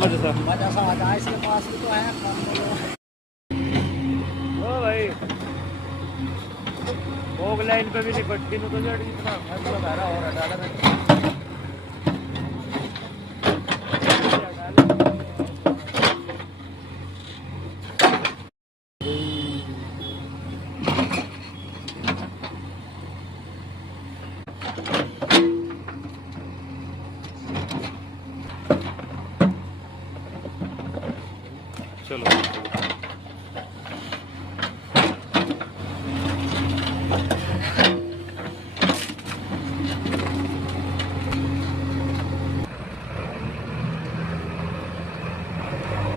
मजा सा? मजा सा आ जाए, इसके पास भी तो है ओ भाई भोग लाइन पे भी नहीं पट्टी में तो जड़ इतना फैसला भरा हो रहा डाला में चलो।